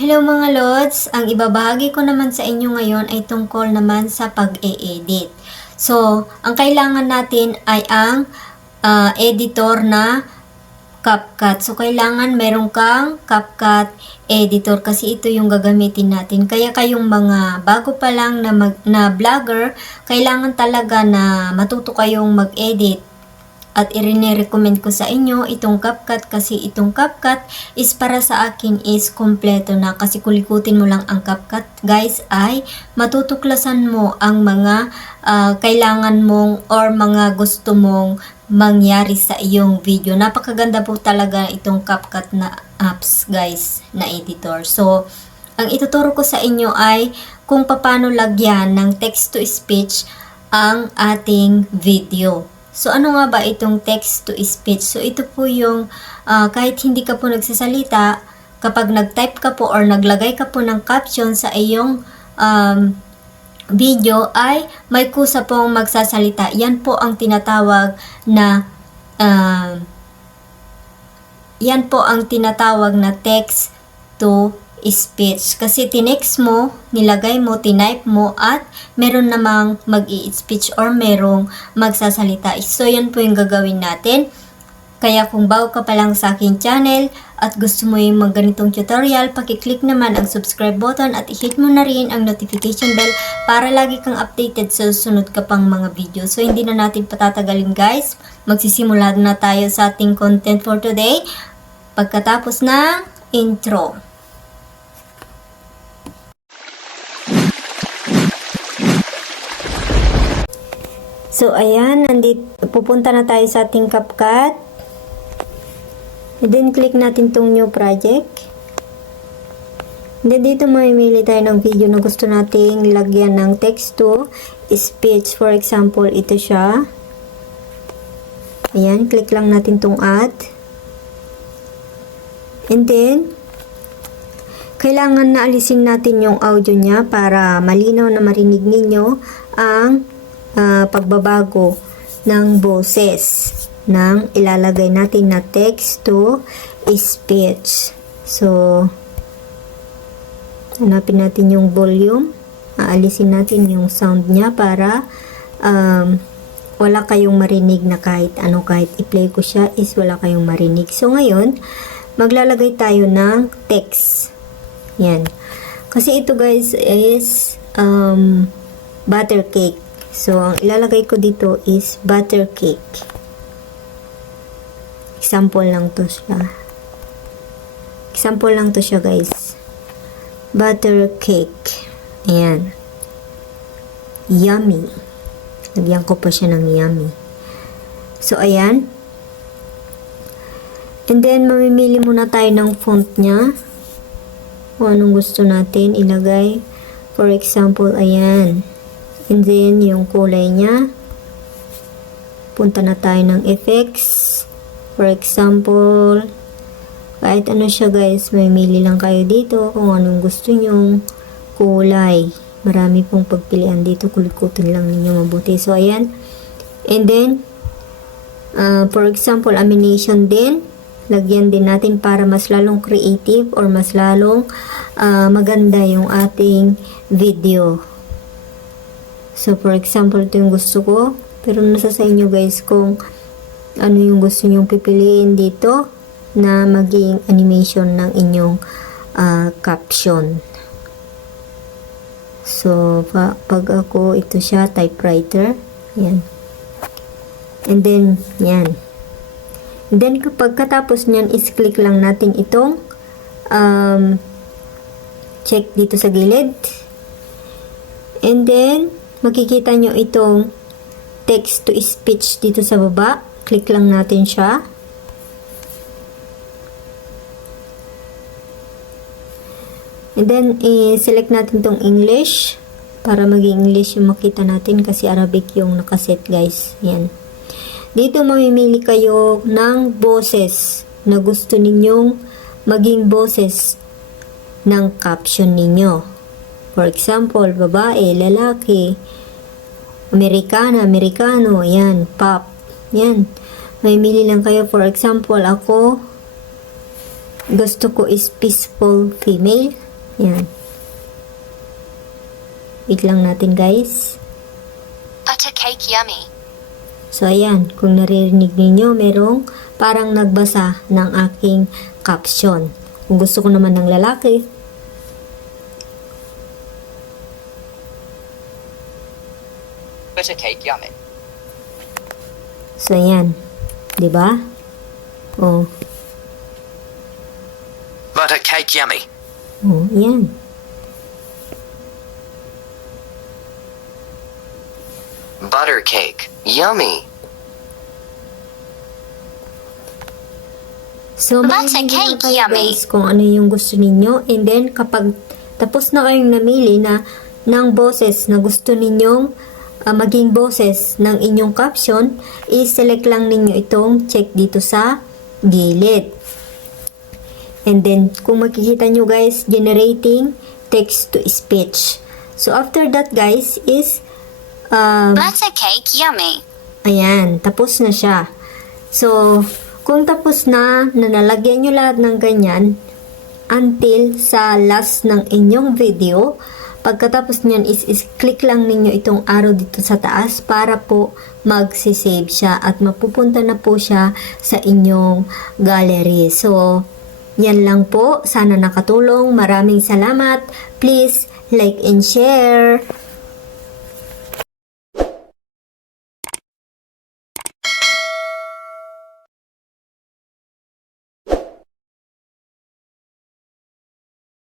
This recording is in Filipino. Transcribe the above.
Hello mga Lods! Ang ibabahagi ko naman sa inyo ngayon ay tungkol naman sa pag-e-edit. So, ang kailangan natin ay ang ah, editor na CapCut. So, kailangan meron kang CapCut editor kasi ito yung gagamitin natin. Kaya kayong mga bago pa lang na, mag, na vlogger, kailangan talaga na matuto kayong mag-edit at irine-recommend ko sa inyo itong CapCut kasi itong CapCut is para sa akin is kompleto na kasi kulikutin mo lang ang CapCut guys ay matutuklasan mo ang mga ah, kailangan mong or mga gusto mong mangyari sa iyong video. Napakaganda po talaga itong CapCut na apps guys na editor. So, ang ituturo ko sa inyo ay kung paano lagyan ng text to speech ang ating video. So, ano nga ba itong text to speech? So, ito po yung ah, kahit hindi ka po nagsasalita, kapag nag-type ka po or naglagay ka po ng caption sa iyong um, video ay may kusa pong magsasalita. Yan po ang tinatawag na um, yan po ang tinatawag na text to speech. Kasi tinext mo, nilagay mo, tinype mo, at meron namang mag speech or merong magsasalita. So, yan po yung gagawin natin. Kaya kung bago ka pa lang sa aking channel at gusto mo yung mga ganitong tutorial, pakiclick naman ang subscribe button at i-hit mo na rin ang notification bell para lagi kang updated sa susunod ka pang mga video. So, hindi na natin patatagalin guys. Magsisimula na tayo sa ating content for today pagkatapos ng intro. So, ayan, nandito, pupunta na tayo sa ating CapCut. Then, click natin tong new project. Then, dito mamimili tayo ng video na gusto nating lagyan ng text to speech. For example, ito siya. Ayan, click lang natin tong add. And then, kailangan na alisin natin yung audio niya para malinaw na marinig ninyo ang ah, pagbabago ng boses ng ilalagay natin na text to speech. So, hanapin natin yung volume. Aalisin natin yung sound niya para um, wala kayong marinig na kahit ano, kahit i-play ko siya is wala kayong marinig. So, ngayon, maglalagay tayo ng text. Yan. Kasi ito guys is um, butter cake. So, ang ilalagay ko dito is butter cake. Example lang to siya. Example lang to siya guys. Butter cake. Ayan. Yummy. Lagyan ko pa siya ng yummy. So, ayan. And then, mamimili muna tayo ng font niya. Kung anong gusto natin ilagay. For example, ayan. And then, yung kulay niya. Punta na tayo ng effects. For example, kahit ano siya guys, may mili lang kayo dito kung anong gusto nyong kulay. Marami pong pagpilian dito. Kulikutin lang ninyo mabuti. So, ayan. And then, uh, for example, amination din. Lagyan din natin para mas lalong creative or mas lalong ah, maganda yung ating video. So, for example, ito yung gusto ko. Pero nasa sa inyo guys kung ano yung gusto nyong pipiliin dito na maging animation ng inyong ah, caption. So, pa, pag ako, ito siya, typewriter. Yan. And then, yan. And then, kapag katapos niyan, is click lang natin itong um, check dito sa gilid. And then, makikita nyo itong text to speech dito sa baba. Click lang natin siya. And then, i-select natin tong English para maging English yung makita natin kasi Arabic yung nakaset guys. Yan. Dito mamimili kayo ng boses na gusto ninyong maging boses ng caption ninyo. For example, babae, lalaki, Amerikana, Amerikano, yan, pop, yan. May mili lang kayo. For example, ako, gusto ko is peaceful female. Yan. Wait lang natin guys. Butter cake yummy. So, ayan. Kung naririnig ninyo, merong parang nagbasa ng aking caption. Kung gusto ko naman ng lalaki, Butter cake yummy. so ayan. 'Di ba? Oh, Butter cake yummy. oh, ayan. Butter cake yummy. So, That's a mamili lang cake, kayo, yummy. guys, kung ano yung gusto ninyo. And then, kapag tapos na kayong namili na ng boses na gusto ninyong ah, maging boses ng inyong caption, i-select lang ninyo itong check dito sa gilid. And then, kung makikita nyo guys, generating text to speech. So, after that guys is um, Butter cake yummy. Ayan, tapos na siya. So, kung tapos na, na nalagyan nyo lahat ng ganyan, until sa last ng inyong video, pagkatapos nyan is, is click lang ninyo itong arrow dito sa taas para po magsisave siya at mapupunta na po siya sa inyong gallery. So, yan lang po. Sana nakatulong. Maraming salamat. Please like and share.